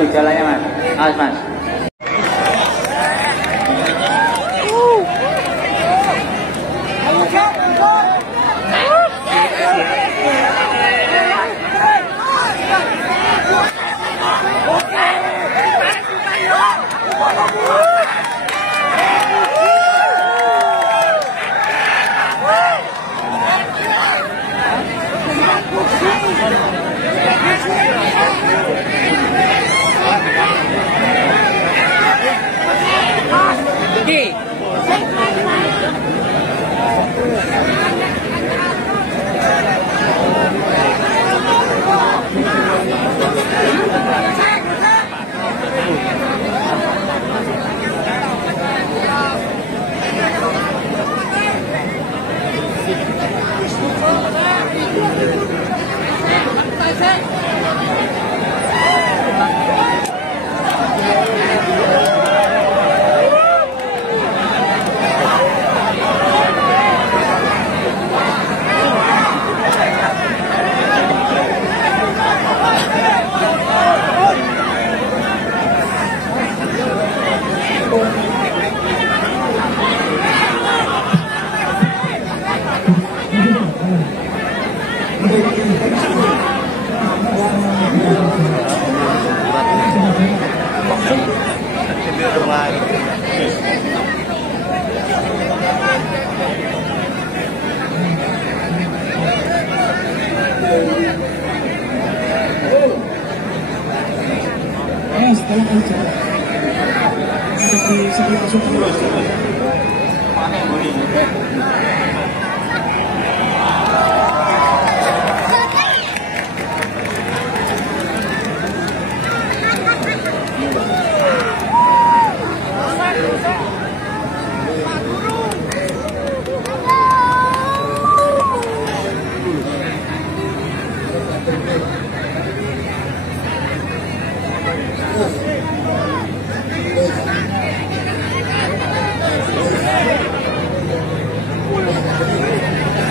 dibantu jalannya mas. Awas mas.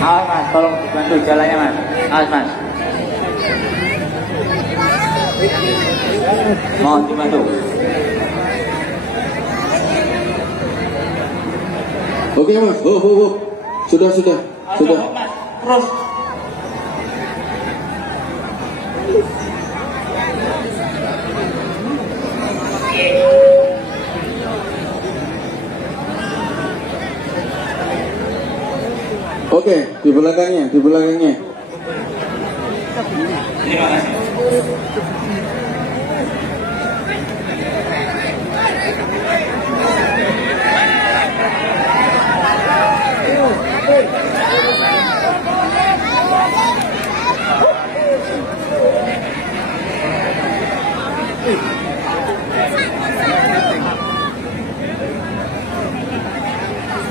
Awas mas, tolong dibantu jalannya mas. Awas mas. Mohon dibantu. Oke mas, sudah. Mas, terus. Oke, di belakangnya. Terima kasih.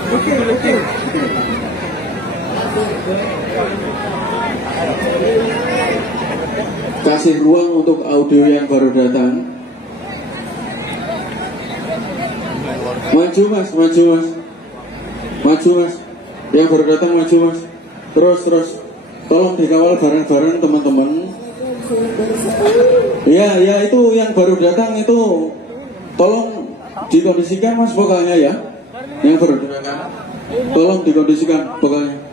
Oke. Kasih ruang untuk audio yang baru datang. Maju mas. Yang baru datang maju mas. Terus. Tolong dikawal bareng-bareng teman-teman. Ya itu yang baru datang itu tolong dikondisikan mas vokalnya ya. Yang baru datang tolong dikondisikan vokalnya.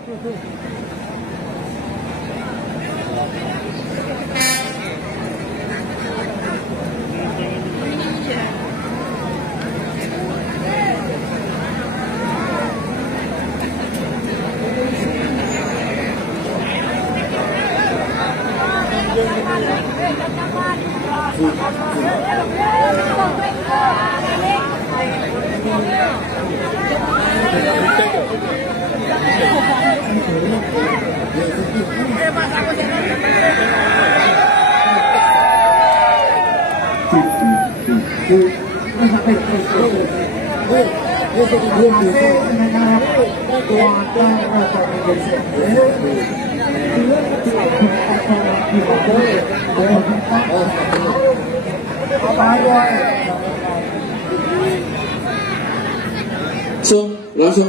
Langsung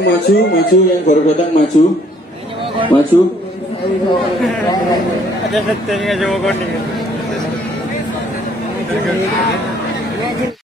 maju yang baru datang maju. Ada settingnya coba kuning.